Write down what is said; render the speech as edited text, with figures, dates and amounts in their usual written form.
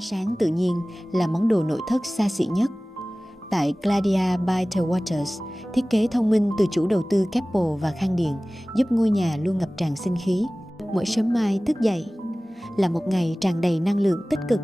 ánh sáng tự nhiên là món đồ nội thất xa xỉ nhất. Tại Gladia by the Waters, thiết kế thông minh từ chủ đầu tư Keppel và Khang Điện giúp ngôi nhà luôn ngập tràn sinh khí. Mỗi sớm mai thức dậy là một ngày tràn đầy năng lượng tích cực.